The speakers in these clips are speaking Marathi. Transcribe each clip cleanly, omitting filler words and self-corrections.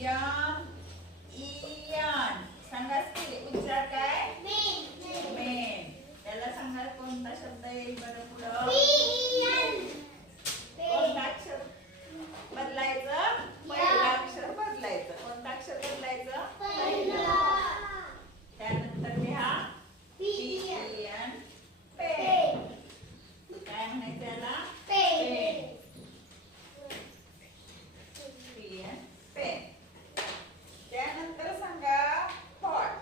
M Ian. सांगा उच्चार काय? मेन. त्याला सांगा कोणता शब्द येईल बरं पुढं? कोणता अक्षर बदलायचं? पहिलं अक्षर बदलायचं. कोणतं अक्षर बदलायचं? त्यानंतर लिहा पियन पेन. काय म्हणायचं याला? पेन. पियन पेन. त्यानंतर सांगा हॉट.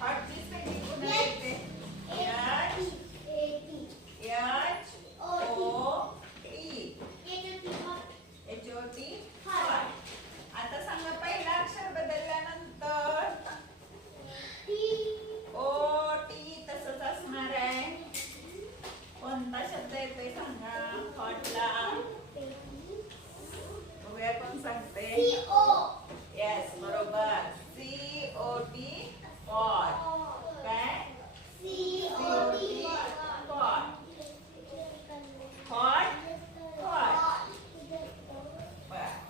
हॉटची स्पेलिंग पुन्हा येते HOT हॉट. आता सांगा पहिला अक्षर बदलल्यानंतर OT तसंच असणार आहे. कोणता शब्द येतोय सांगा हॉटला? बघूया कोण सांगते. येस बरोबर. COT hot. काय? COT hot. Hot hot.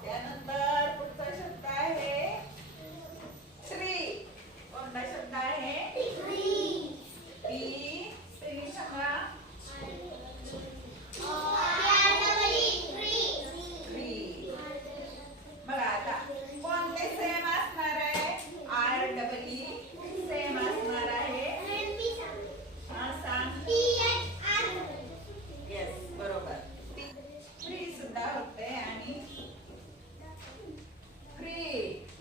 त्यानंतर पुढचा शब्द आहे ट्री. कोणता शब्द आहे? ट्री. स्पेलिंग सांगा. ट्री. बघा आता कोणते सेम असणार आहे? REE सेम असणार आहे. हा सांग. येस बरोबर. फ्री सुद्धा होते आणि फ्री.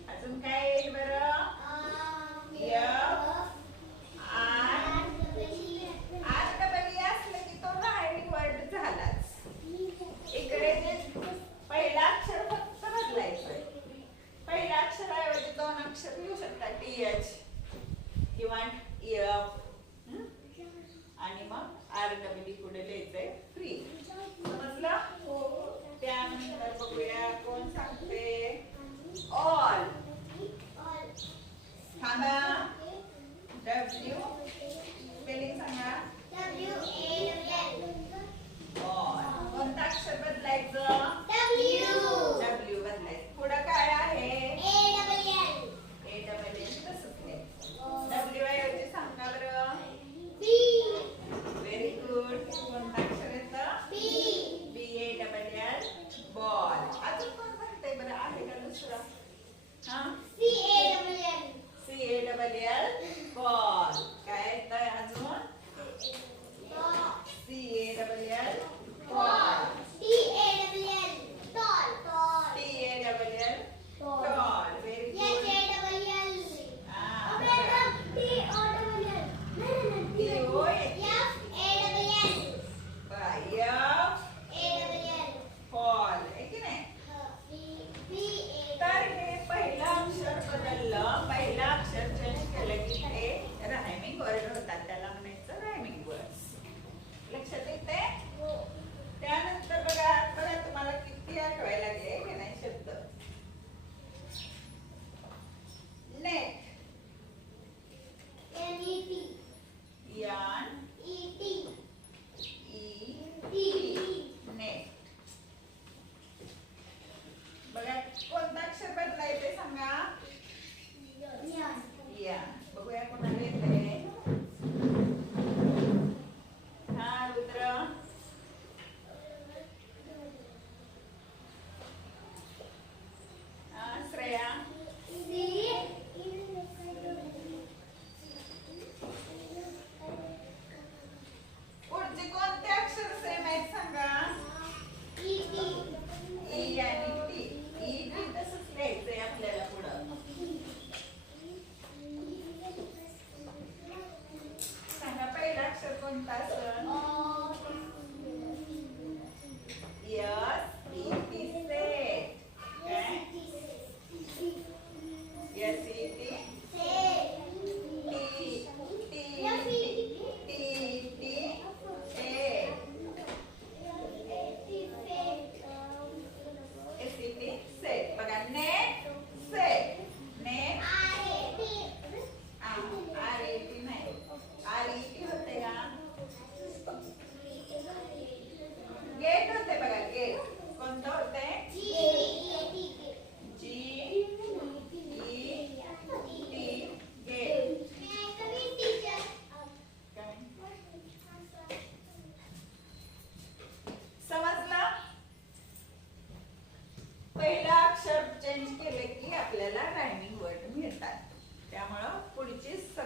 अजून काय येईल बरं? REE असलं की तो रायटिंग वर्ड झालाच. इकडे जे पहिला अक्षर फक्त बदलायचं. पहिल्या अक्षराऐवजी दोन अक्षर लिहू शकता. TH किंवा F आणि मग REE पुढे लिहायचंय फ्री. समजलं? त्यानंतर बघूया कोण सांगते. ऑल. सांगा. W स्पेलिंग सांगा. ऑल. कोणतं अक्षर बदलायचं? W बदलायचं. पुढं काय आहे? ANN तसंच नाही. W ऐवजी सांगा बरं. Very good. कोणतं अक्षर येतं? BALL ball. अजून कोण सांगतंय बरं? आहे का दुसरं? हा CALL बॉल. काय येतंय अजून? CALL ball.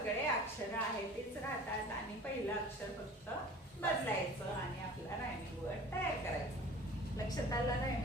सगळे अक्षर आहे तेच राहतात आणि पहिलं अक्षर फक्त बदलायचं आणि आपला रायमिंग वर्ड तयार करायचा. लक्षात आलं रायमिंग